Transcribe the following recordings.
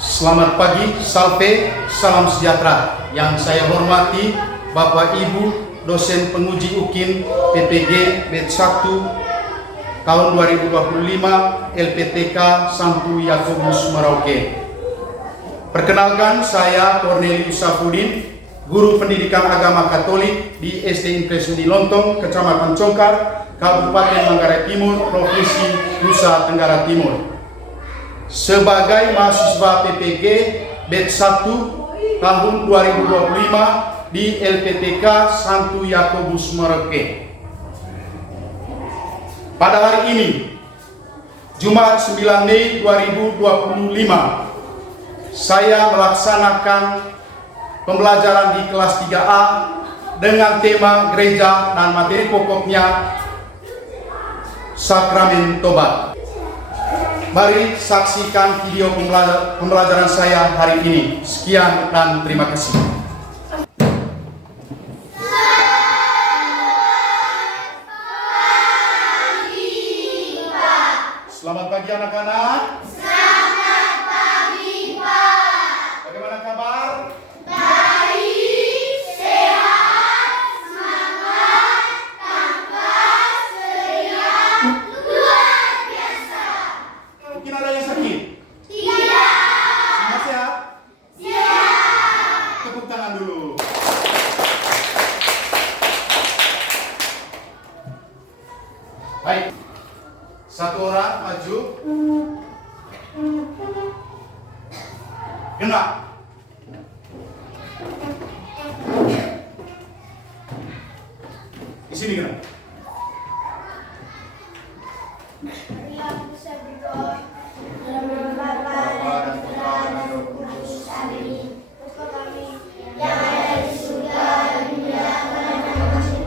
Selamat pagi, salve, salam sejahtera. Yang saya hormati Bapak Ibu dosen penguji UKIN PPG Batch 1 tahun 2025 LPTK Santo Yakobus Merauke. Perkenalkan, saya Cornelius Safudin, guru pendidikan agama Katolik di SD Impres di Lontong, Kecamatan Congkar, Kabupaten Manggarai Timur, Provinsi Nusa Tenggara Timur. Sebagai mahasiswa PPG Batch 1 tahun 2025 di LPTK Santo Yakobus Merauke. Pada hari ini, Jumat 9 Mei 2025, saya melaksanakan pembelajaran di kelas 3A dengan tema gereja dan materi pokoknya Sakramen Tobat. Mari saksikan video pembelajaran saya hari ini. Sekian dan terima kasih. Selamat pagi anak-anak. Selamat pagi, Pak. Bagaimana kabar? Baik, sehat, semangat, tampak, ceria, luar biasa. Mungkin ada yang sakit? Tidak. Semua sehat? Siap. Tepuk tangan dulu. Baik. Satu orang maju. Gerak. Di sini gerak. Yang bisa berdoa dalam nama Bapa dan Putra dan Roh Kudus. Amin. Bapa kami yang ada di surga, dimuliakan nama-Mu.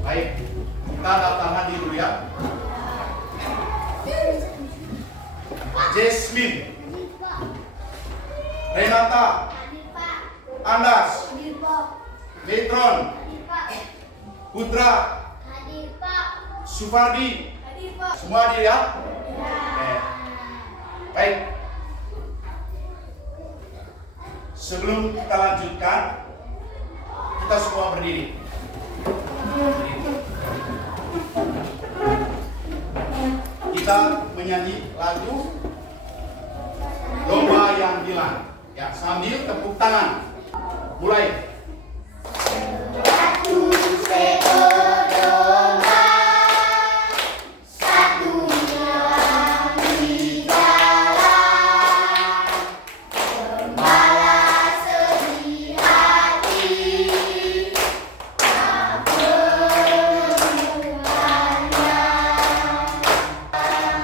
Baik. Kita daftar hadir dulu ya. Jasmine, Renata, Hadir, Pak. Andas, Hadir, Pak. Metron, Hadir, Pak. Putra, Hadir, Pak. Sufardi. Hadir, Pak. Semua hadir ya? Baik. Sebelum kita lanjutkan, kita semua berdiri. Kita menyanyi lagu Domba yang Hilang. Ya, sambil tepuk tangan. Mulai. Satu seekor domba, satu hilang di jalan. Gembala sedih hati, tak menemukannya.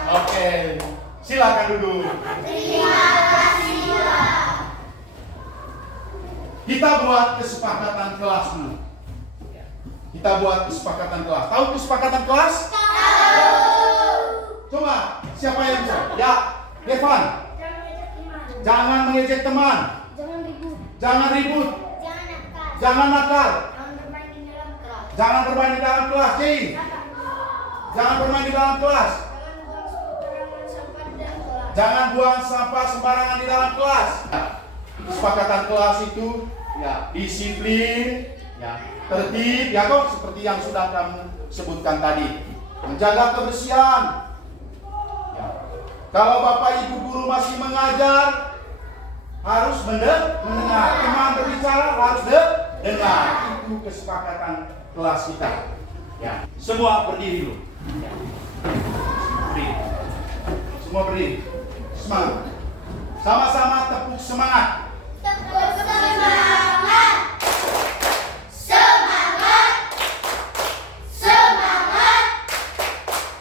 Oke, silakan duduk. Terima kasih, Pak. Kita buat kesepakatan kelas dulu. Kita buat kesepakatan kelas. Tahu kesepakatan kelas? Tahu. Coba, siapa yang bisa? Ya, Devan. Jangan mengejek teman. Jangan ribut. Jangan ribut. Jangan nakal. Jangan bermain di dalam kelas. Jangan bermain di dalam kelas. Cing. Jangan bermain di dalam kelas. Jangan buang sampah sembarangan di dalam kelas. Kesepakatan kelas itu ya disiplin, ya tertib, ya kok seperti yang sudah kamu sebutkan tadi. Menjaga kebersihan. Ya. Kalau Bapak Ibu guru masih mengajar, harus mendengar. Teman berbicara harus dengar. Itu kesepakatan kelas kita. Ya, semua berdiri dulu. Ya. Berdiri. Semua berdiri. Semangat. Sama-sama tepuk semangat. Tepuk semangat. Semangat. Semangat.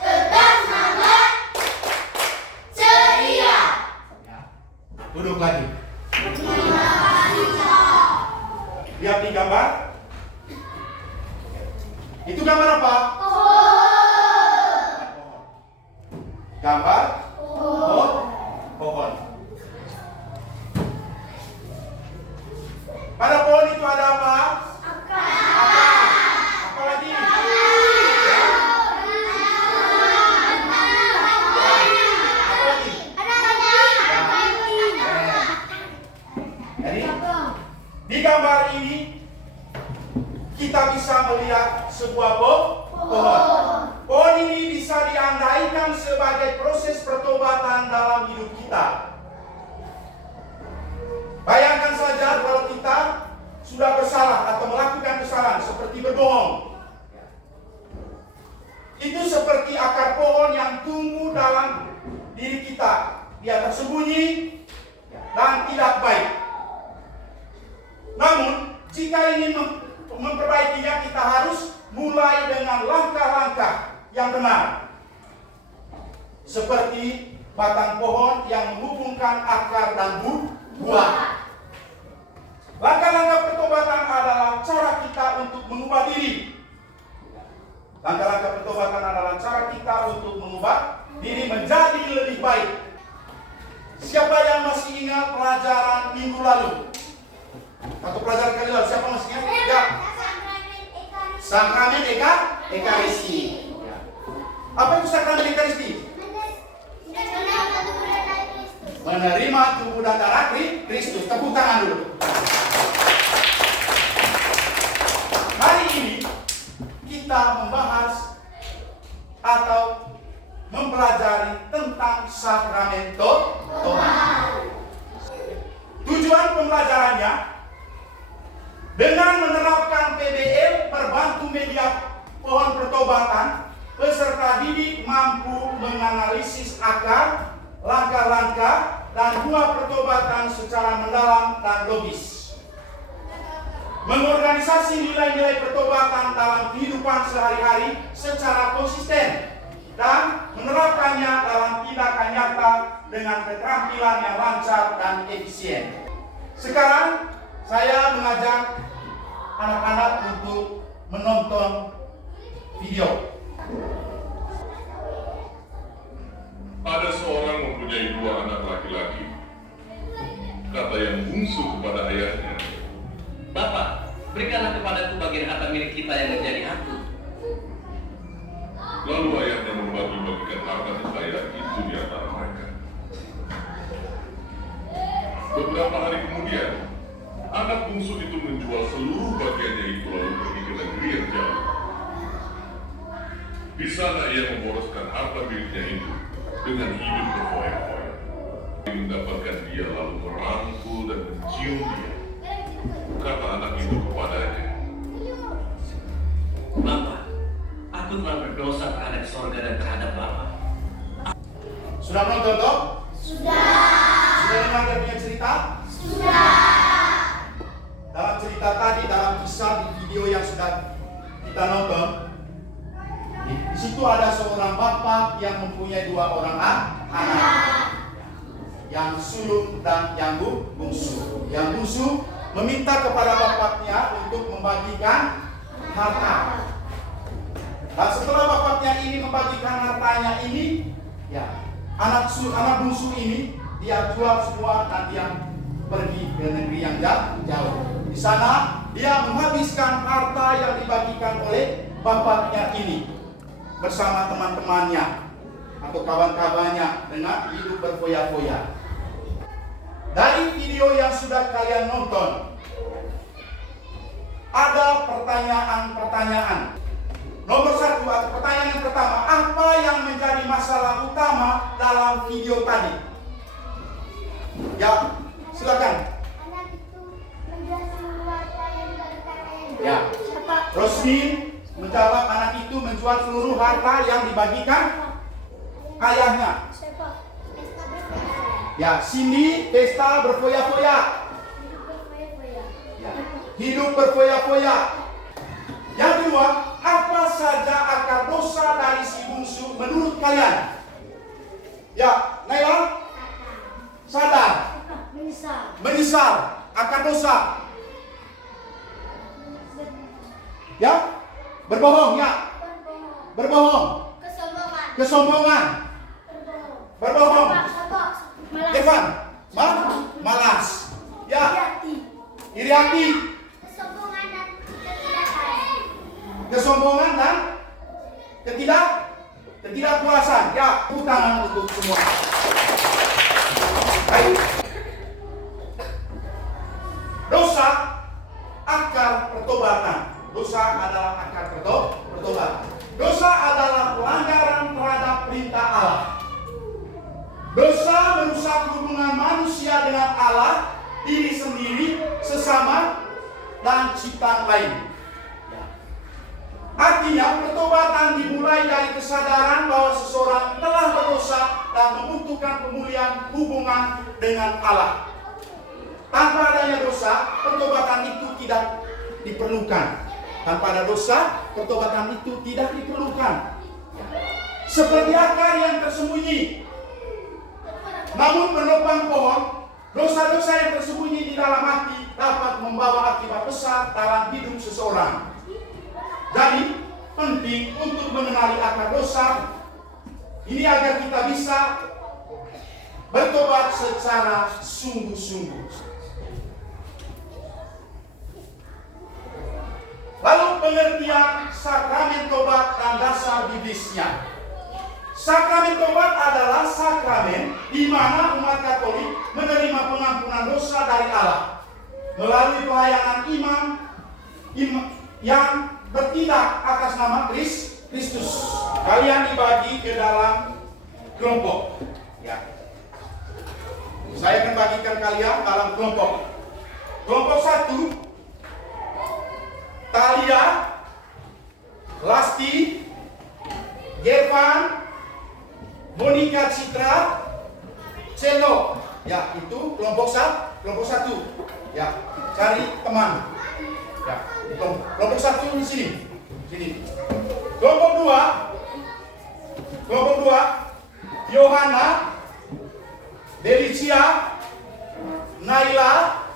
Tetap semangat. Ceria. Ya. Duduk lagi. Terima kasih, Pak. Lihat di gambar. Itu gambar apa? Gambar pohon. Pada pohon itu ada apa? Apa lagi? sebuah pohon. Pohon ini bisa diandaikan sebagai proses pertobatan dalam hidup kita. Bayangkan saja kalau kita sudah bersalah atau melakukan kesalahan seperti berbohong. Itu seperti akar pohon yang tumbuh dalam diri kita. Dia tersembunyi dan tidak baik. Namun, jika ingin memperbaikinya, kita harus mulai dengan langkah-langkah yang benar. Seperti batang pohon yang menghubungkan akar dan buah. Langkah-langkah pertobatan adalah cara kita untuk mengubah diri. Langkah-langkah pertobatan adalah cara kita untuk mengubah diri menjadi lebih baik. Siapa yang masih ingat pelajaran minggu lalu? Atau pelajaran kali lalu? Siapa masih ingat? Ya. Sakramen Ekaristi. Apa itu sakramen Ekaristi? Menerima tubuh dan darah Kristus. Tepuk tangan dulu. Hari ini kita membahas atau mempelajari tentang sakramen Tuhan. Tujuan pembelajarannya dengan menerapkan PBL berbantu media pohon pertobatan, peserta didik mampu menganalisis akar, langkah-langkah, dan buah pertobatan secara mendalam dan logis. Mengorganisasi nilai-nilai pertobatan dalam kehidupan sehari-hari secara konsisten dan menerapkannya dalam tindakan nyata dengan keterampilan yang lancar dan efisien. Sekarang saya mengajak anak-anak untuk menonton video. Ada seorang mempunyai 2 anak laki-laki. Kata yang bungsu kepada ayahnya, Bapak, berikanlah kepadaku bagian harta milik kita yang menjadi hatu. lalu ayahnya membagi-bagikan harta kekayaan itu di antara mereka. Beberapa hari kemudian, anak bungsu itu menjual seluruh bagiannya itu lalu pergi ke negeri yang jauh. Di sana ia memboroskan harta miliknya itu dengan hidup berfoya-foya. Mendapatkan dia lalu merangkul dan mencium dia. Kata anak itu kepadanya, Bapak, aku telah berdosa terhadap sorga dan terhadap Bapak. Sudah menonton toh? Sudah dengar dia punya cerita? Dalam cerita tadi, dalam kisah di video yang sudah kita nonton, di situ ada seorang bapak yang mempunyai 2 orang anak, yang sulung dan yang bungsu. Yang bungsu meminta kepada bapaknya untuk membagikan harta. Dan setelah bapaknya ini membagikan hartanya ini, ya, anak bungsu ini dia jual semua dan dia pergi ke negeri yang jauh. Di sana dia menghabiskan harta yang dibagikan oleh bapaknya ini bersama teman-temannya atau kawan-kawannya dengan hidup berfoya-foya. Dari video yang sudah kalian nonton, ada pertanyaan-pertanyaan. Nomor 1 atau pertanyaan yang pertama, apa yang menjadi masalah utama dalam video tadi? Ya, silakan. Anak itu menjual seluruh harta yang diberikan ayahnya. Ya. Siapa? Rosmin menjawab anak itu menjual seluruh harta yang dibagikan ayahnya. Siapa? Ya, Cindy pesta berfoya-foya. Ya, hidup berfoya-foya. Yang kedua, apa saja akar dosa dari si bungsu menurut kalian? Ya, Naila? Sadar. Menyesal. Akar dosa. Ya? Berbohong, ya? Berbohong. Kesombongan. Berbohong. Devan. Malas. Ya. Iri hati. Kesombongan dan ketidakpuasan. Ya, tepuk tangan untuk semua. Baik. Dosa akar pertobatan. Dosa adalah akar hubungan manusia dengan Allah, diri sendiri, sesama, dan ciptaan lain. Artinya pertobatan dimulai dari kesadaran bahwa seseorang telah berdosa dan membutuhkan pemulihan hubungan dengan Allah. Tanpa adanya dosa, pertobatan itu tidak diperlukan. Tanpa ada dosa, pertobatan itu tidak diperlukan. Seperti akar yang tersembunyi, namun menopang pohon, dosa-dosa yang tersembunyi di dalam hati dapat membawa akibat besar dalam hidup seseorang. Jadi, penting untuk mengenali akar dosa ini agar kita bisa bertobat secara sungguh-sungguh. Lalu pengertian sakramen tobat dan dasar biblisnya. Sakramen tobat adalah sakramen di mana umat Katolik menerima pengampunan dosa dari Allah melalui pelayanan imam yang bertindak atas nama Kristus. Kalian dibagi ke dalam kelompok. Ya. Saya akan bagikan kalian dalam kelompok. Kelompok 1, Talia, Lasti, Gervan, Monica Citra, Celo. Ya, itu kelompok 1. Ya, cari teman. Ya, kelompok 1 di sini. Kelompok 2, Yohana, Delicia, Naila,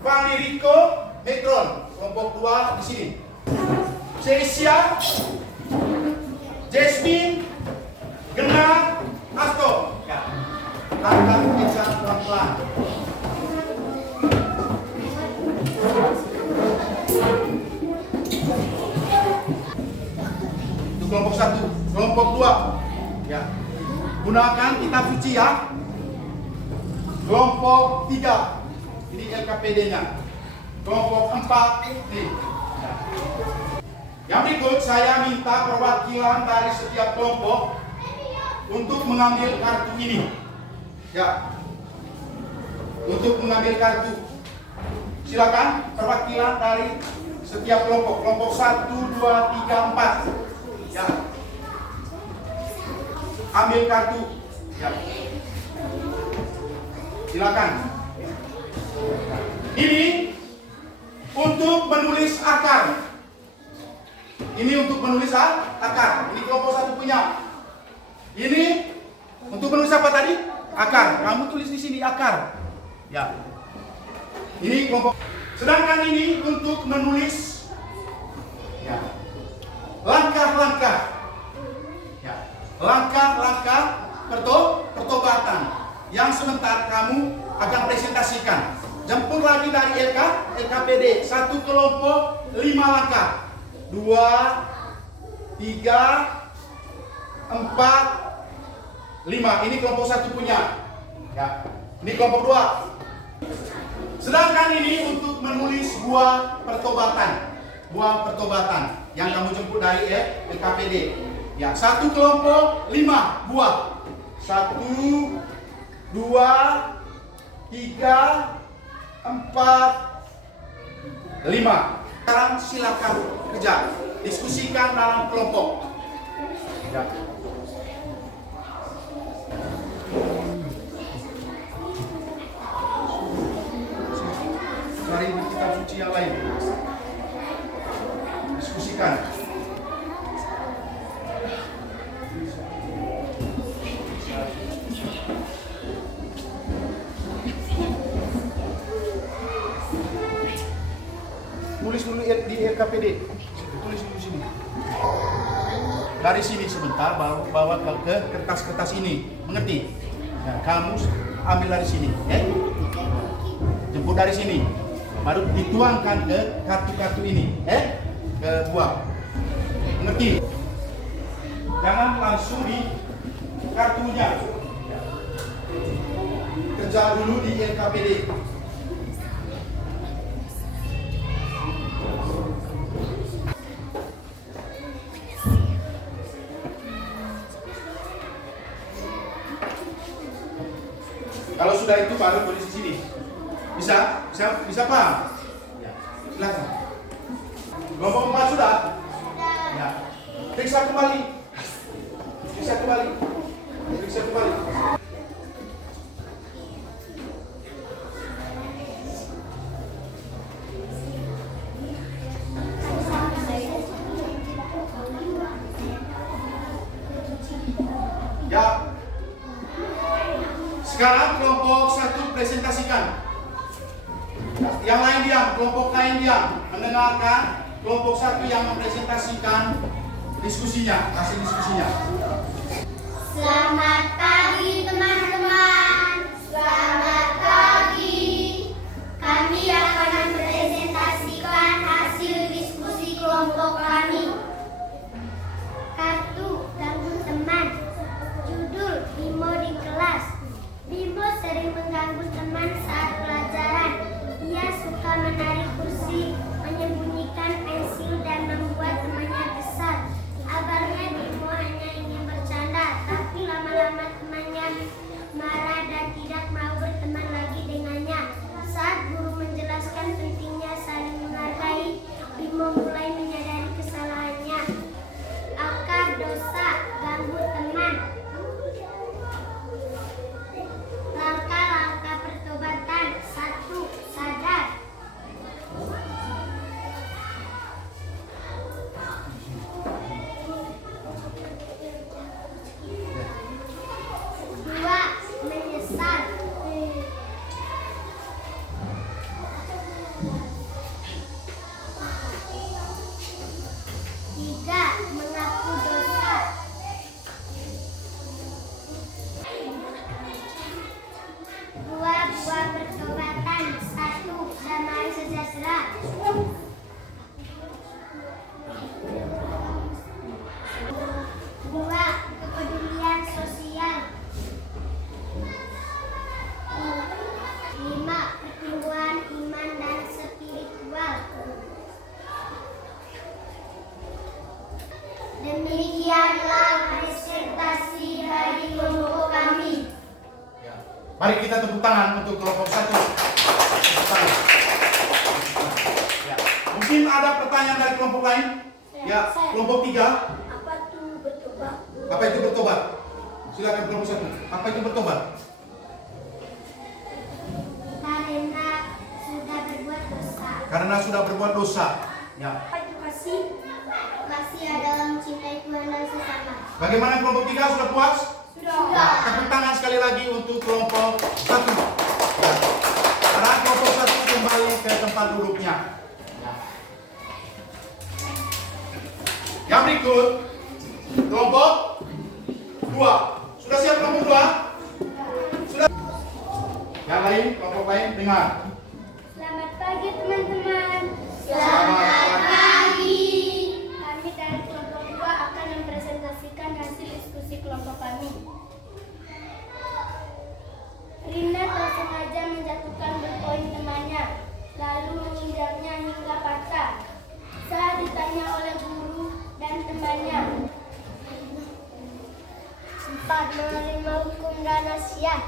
Panirico, Metron. Kelompok 2 di sini. Cesia, Jasmine, Gena, Asto. Ya. Angkat bisa pelan-pelan. Itu kelompok 1. Kelompok 2. Ya. Gunakan kitab suci ya. Kelompok 3. Ini LKPD-nya. Kelompok 4. Nih. Ya. Yang berikut saya minta perwakilan dari setiap kelompok untuk mengambil kartu ini. Ya. Untuk mengambil kartu. Silakan perwakilan dari setiap kelompok. Kelompok 1, 2, 3, 4. Ya. Ambil kartu. Ya. Silakan. Ini untuk menulis akar. Ini untuk menulis akar. Ini kelompok 1 punya. Ini untuk menulis apa tadi? Akar. Kamu tulis di sini akar. Ya. Ini kelompok. Sedangkan ini untuk menulis ya, langkah-langkah. Ya. Langkah-langkah pertobatan yang sebentar kamu akan presentasikan. Jemput lagi dari LKPD. 1 kelompok 5 langkah. 2, 3, 4, 5. Ini kelompok 1 punya. Ya. Ini kelompok 2. Sedangkan ini untuk menulis buah pertobatan. Buah pertobatan yang kamu jemput dari LKPD. Ya, 1 kelompok 5 buah. 1, 2, 3, 4, 5. Sekarang silakan kerja. Diskusikan dalam kelompok. Ya. Cari kitab suci yang lain. Diskusikan. Tulis dulu di LKPD. Tulis dulu sini. Dari sini sebentar bawa ke kertas-kertas ini. Mengerti? Nah, kamu ambil dari sini, jemput dari sini. Baru dituangkan ke kartu-kartu ini, ke buah. Mengerti? Jangan langsung di kartunya. Kerja dulu di LKPD. Kalau sudah itu baru posisi sini. Bisa paham? Ya. Silakan. Kelompok 4 sudah? Ya. Periksa kembali. Ya. Sekarang kelompok 1 presentasikan. Yang lain diam, kelompok lain diam, mendengarkan. Kelompok 1 yang mempresentasikan diskusinya, hasil diskusinya. Selamat pagi teman-teman. Selamat pagi. Kami akan mempresentasikan hasil diskusi kelompok kami. Kartu ganggu teman. Judul Bimo di kelas. Bimo sering mengganggu teman saat pelajaran. Ia suka menarik kursi, menyembunyikan pensil dan membuat temannya kesal. Awalnya Bimo hanya ingin bercanda, tapi lama-lama temannya marah dan tidak mau berteman lagi dengannya. Saat guru menjelaskan pentingnya saling menghargai, Bimo mulai menyadari kesalahannya. Akar dosa ganggu teman. Langkah-langkah pertobatan. 1. Sadar. 2. Menyesal. 3. Mengaku dosa. 2. Buah pertobatan. 1. Damai sejahtera. 2. Kepedulian sosial. 5. Pertumbuhan iman dan spiritual. Demikianlah presentasi dari kelompok kami. Ya. Mari kita tepuk tangan untuk kelompok 1. Tepuk tangan. Ya. Mungkin ada pertanyaan dari kelompok lain? Ya, kelompok 3. Apa itu bertobat? Apa itu bertobat? Silakan kelompok 1. Apa itu bertobat? Karena sudah berbuat dosa. Ya. Apa itu kasih? Kasih adalah mencintai Tuhan dan sesama. Bagaimana kelompok 3 sudah puas? Sudah. Tepuk tangan sekali lagi untuk kelompok 1. Ya. Sekarang kelompok 1 kembali ke tempat duduknya. Ya. Yang berikut kelompok 2. Sudah siap kelompok 2? Sudah. Yang lain, kelompok lain dengar. Selamat pagi teman-teman. Selamat pagi. Kami dari kelompok 2 akan mempresentasikan hasil diskusi kelompok kami. Rina tak sengaja menjatuhkan berpoin temannya, lalu menginjaknya hingga patah. Saat ditanya oleh guru dan temannya, sempat menerima hukum dan nasihat.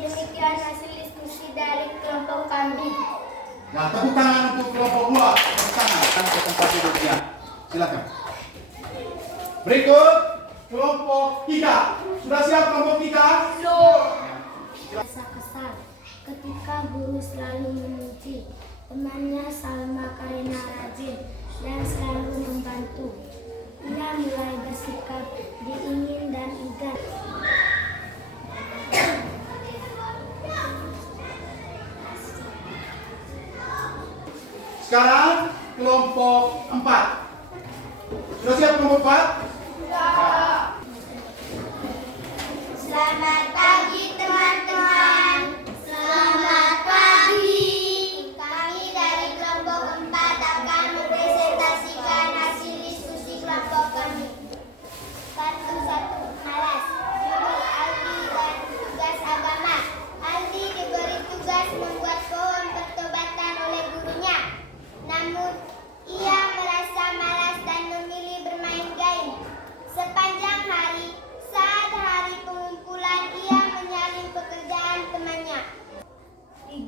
Demikian hasil diskusi dari kelompok kami. Nah, tepuk tangan untuk kelompok 2. Tepuk tangan ke tempat duduknya. Silakan. Berikut kelompok 3. Sudah siap kelompok 3? Rasa kesal ketika guru selalu memuji temannya Salma karena rajin dan selalu membantu. Ia mulai bersikap diingin dan enggan. Sekarang kelompok 4. Sudah siap kelompok 4? Selamat pagi teman-teman. Selamat pagi. Kami dari kelompok 4 akan mempresentasikan hasil diskusi kelompok kami. Kartu 1. Malas. Judul Aldi dan tugas agama. Aldi diberi tugas membuat pohon pertobatan oleh gurunya.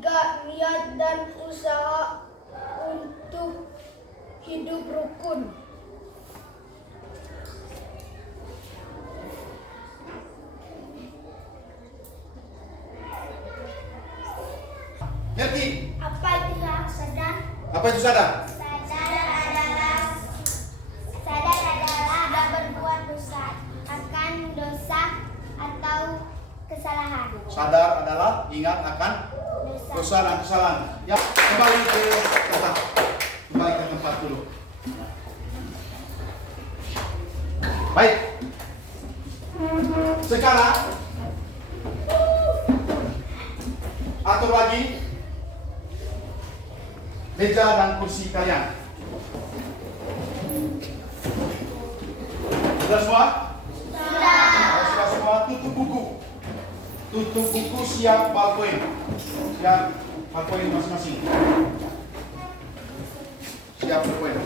ketiga, niat dan usaha untuk hidup rukun. Ngerti? Apa itu sadar? Apa itu sadar? Sadar adalah tidak berbuat dosa akan dosa atau kesalahan. Sadar adalah ingat akan dosa dan kesalahan. Ya, kembali ke tempat. Kembali ke tempat dulu. Baik. Sekarang atur lagi meja dan kursi kalian. Sudah semua? Sudah semua. Tutup buku. Tutup buku, siap ballpoint. Siap ballpoint masing-masing. Siap ballpoint.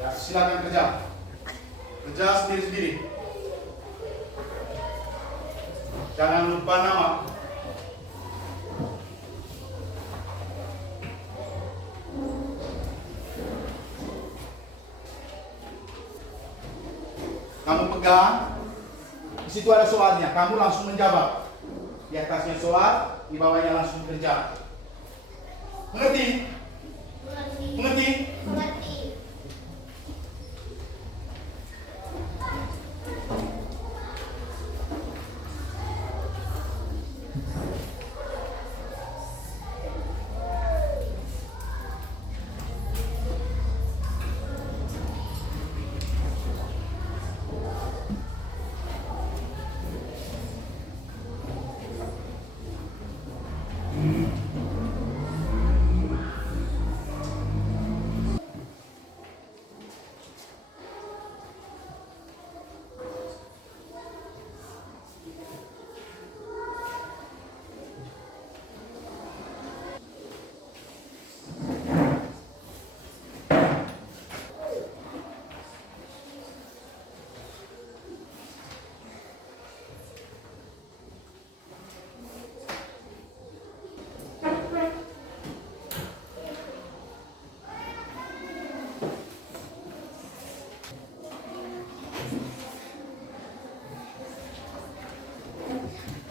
Ya, silakan kerja. Kerja sendiri-sendiri. Jangan lupa nama. Kamu pegang. Di situ ada soalnya. Kamu langsung menjawab. Di atasnya soal, di bawahnya langsung kerja. Mengerti? Mengerti? Mengerti.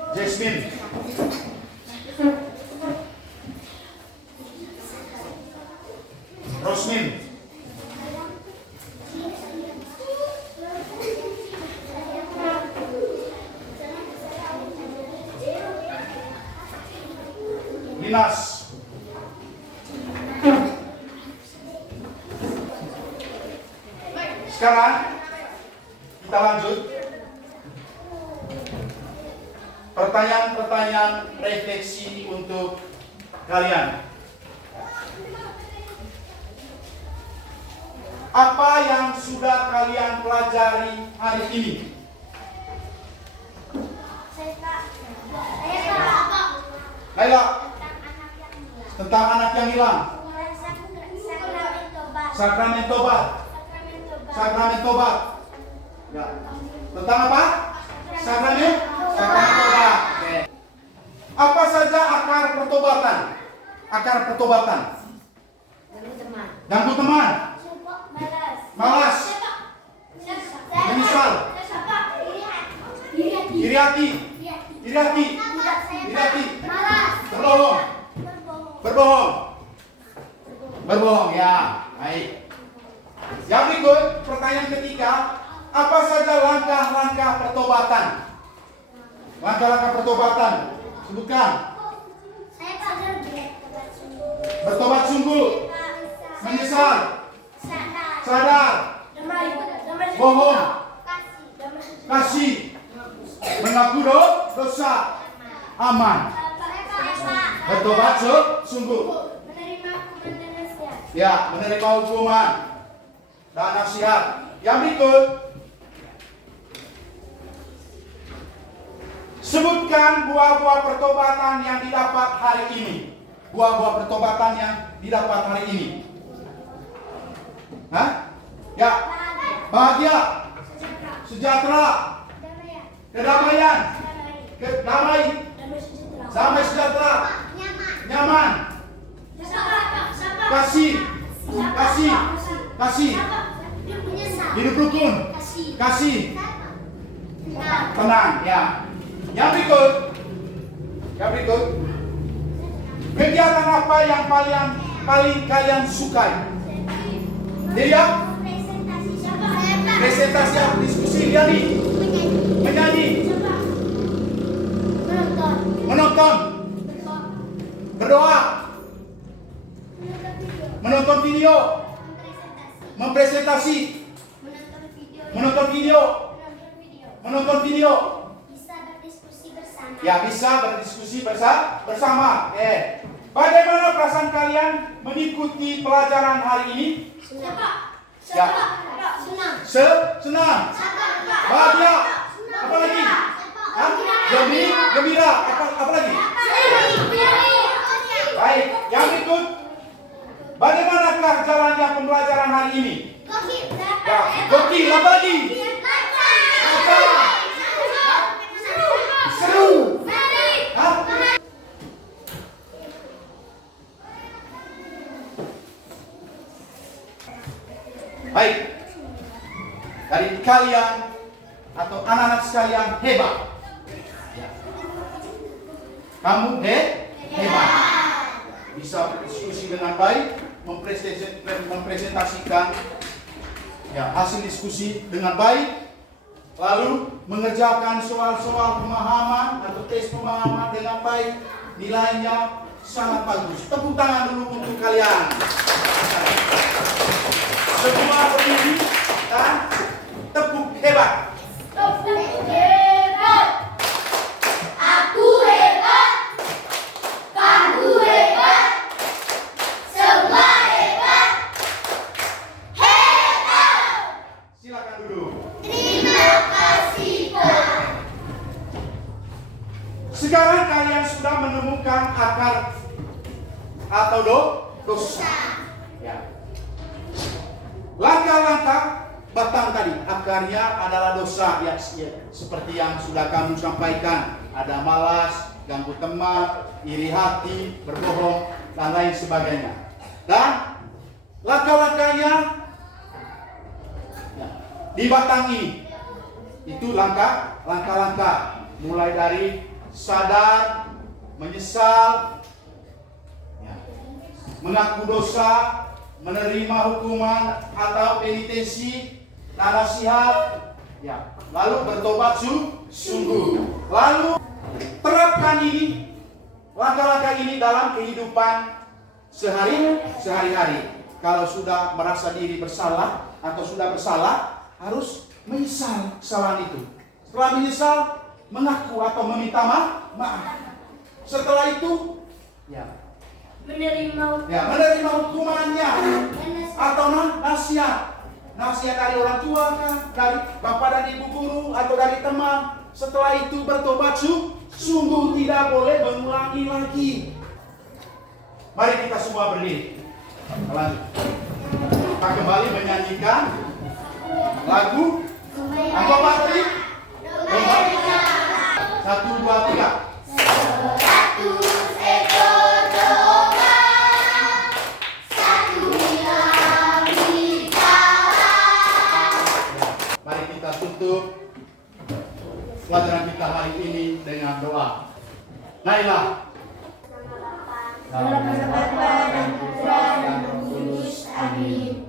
Jasmine. Rosmin. Linas. Sekarang kita lanjut. Pertanyaan-pertanyaan refleksi untuk kalian. Apa yang sudah kalian pelajari hari ini? Laila, tentang anak yang hilang. Sakramen tobat. Sakramen tobat. Ya. Tentang apa? Sakramen tobat. Oke. Apa saja akar pertobatan? Akar pertobatan. Ganggu teman. Malas. Menyesal. Iri hati. Berbohong. Berbohong, ya. Baik. Yang berikut, pertanyaan ketiga. Apa saja langkah-langkah pertobatan? Langkah-langkah pertobatan. Sebutkan. Bertobat sungguh. Menyesal. Sadar. Bohong. Kasih. Mengaku dosa. Aman. Bertobat sungguh. Ya, menerima hukuman dan nasihat. Yang berikut, sebutkan buah-buah pertobatan yang didapat hari ini. Buah-buah pertobatan yang didapat hari ini. Hah? Ya, bahagia, sejahtera, kedamaian, damai sejahtera, nyaman, kasih, hidup rukun, kasih, tenang. Ya. Yang berikut, kegiatan apa yang paling kalian sukai? Dia presentasi, diskusi, menyanyi, menonton, berdoa, menonton video, mempresentasi, menonton video. Bisa berdiskusi bersama. Ya, bisa berdiskusi bersama. Bagaimana perasaan kalian mengikuti pelajaran hari ini? Ya. Senang. Bahagia. Apa lagi? Hah? Gembira. Apa lagi? Baik. Yang berikut, bagaimanakah jalannya pembelajaran hari ini? Ya, gokil. Apa lagi? Seru. Hah? Baik. Dari kalian atau anak-anak sekalian hebat. Kamu hebat. Bisa berdiskusi dengan baik, mempresentasikan hasil diskusi dengan baik, lalu mengerjakan soal-soal pemahaman atau tes pemahaman dengan baik, nilainya sangat bagus. Tepuk tangan dulu untuk kalian. Semua berdiri dan tepuk hebat. Aku hebat. Kamu hebat. Semua hebat. Silakan duduk. Terima kasih, Pak. Sekarang kalian sudah menemukan akar atau dosa. Ya. Langkah-langkah batang tadi, akarnya adalah dosa, ya, seperti yang sudah kamu sampaikan. Ada malas, ganggu teman, iri hati, berbohong, dan lain sebagainya. Dan langkah-langkahnya di batang ini, itu langkah-langkah, mulai dari sadar, menyesal, mengaku dosa, menerima hukuman atau penitensi, nasihat, lalu bertobat sungguh. Lalu terapkan ini, langkah-langkah ini dalam kehidupan sehari-hari. Kalau sudah merasa diri bersalah atau sudah bersalah, harus menyesal kesalahan itu. Setelah menyesal, mengaku atau meminta maaf. Setelah itu, menerima hukumannya atau nasihat dari orang tua kan, dari bapak dan ibu guru atau dari teman. Setelah itu bertobat sungguh, tidak boleh mengulangi lagi. Mari kita semua berdiri. Lanjut. Kita kembali menyanyikan lagu Anggo Patri. 1, 2, 3. Satu ekor domba, satu kambing kalah. Mari kita tutup pelajaran kita hari ini dengan doa. Nailah. Nama Bapa dan Putra dan Roh Kudus. Amin.